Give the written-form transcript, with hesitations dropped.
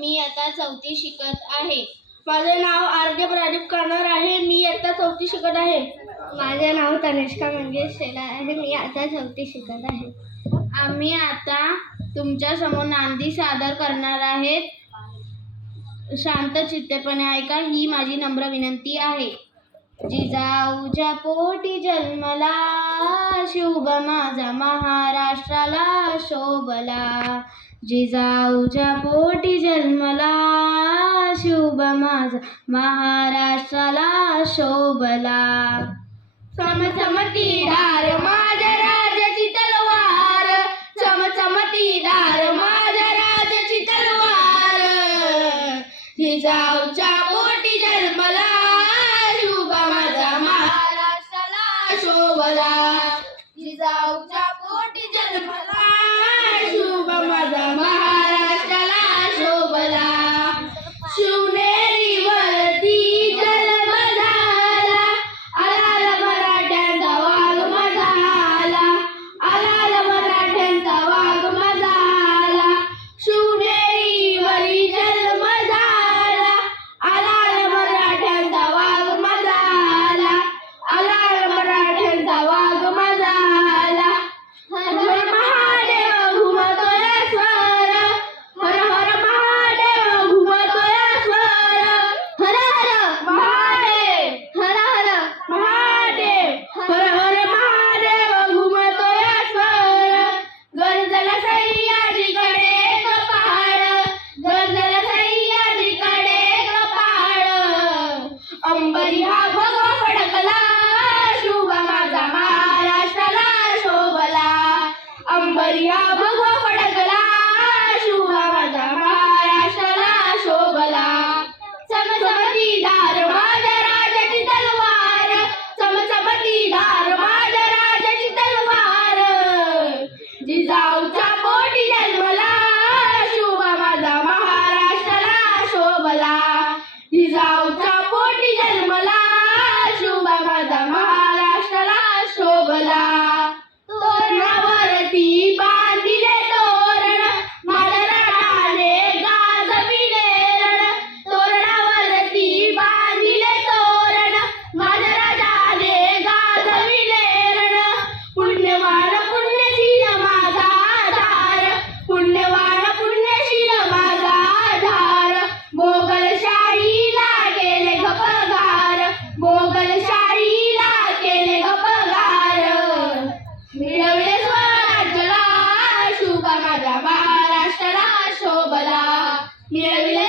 मी आता 4थी शिकत आहे. माझे नाव आर.के. प्रदीप कानर आहे. मी इयत्ता 4थी शिकत आहे. माझे नाव तनिष्का मंगेश शेलार आहे. मी आता 4थी शिकत आहे. आम्ही आता तुमच्या समोर नांदी सादर करणार आहेत. शांत चित्तपणे ऐका, ही माझी नम्र विनंती आहे. जिजाऊच्या पोटी जन्मला, शुभ माझा महाराष्ट्राला शोभला. जिजाऊच्या पोटी जन्मला, शुभ माझा महाराष्ट्राला शोभला. चमचमतीदार माझ्या राजाची तलवार, चमचमतीदार माझ्या राजाची तलवार. जिजाऊच्या पोटी जन्मला, शुभ माझा महाराष्ट्राला शोभला. जिजाऊच्या पोटी जन्मला, शुभ माझा महाराष्ट्राला शोभला. शिवनेरीवरती जन्म झाला, आलाल मराठ्यांचा वाघ झाला, आलाल मराठ्यांचा वाघ झाला. शिवनेरीवरी जन्म झाला, आलाल मराठ्यांचा वाघ झाला, आलाल मराठ्यांचा वाघ झाला. हर हर महादेव घुमतोय स्वर, हर हर महादेव घुमतोय स्वर. हर हर महादेव, हर हर महादेव, हर हर महादेव घुमतोय स्वर. गरजला सह्याद्रीकडे कपाळ, गरजला सह्याद्रीकडे कपाळ. अंबरी हा भगवा फडकला, शुभ माझा महाराष्ट्राला शोभला. अंबरी हा भगवा फडकला, शुभ माझा महाराष्ट्राला शोभला. चमचमतीदार माझ्या राजाची तलवार, चमचमतीदार माझ्या राजाची तलवार. जिजाऊच्या पोटी जन्मला, शुभ माझा महाराष्ट्राला शोभला. जिजाऊच्या पोटी जन्मला, शुभ माझा महाराष्ट्राला शोभला. तोरणावरती बांधिले तोरण, माझ्या राजाने गाजविले रण. तोरणावरती बांधिले तोरण, माझ्या राजाने गाजविले रण. पुण्यवान पुण्यशील माझा आधार, पुण्यवान पुण्यशील माझा आधार. मोगलशाहीला केले गपगार, मोगलशाहीला केले गपगार. मिळवले स्वराज्याला, शुभ माझ्या महाराष्ट्राला शोभला. मिळवले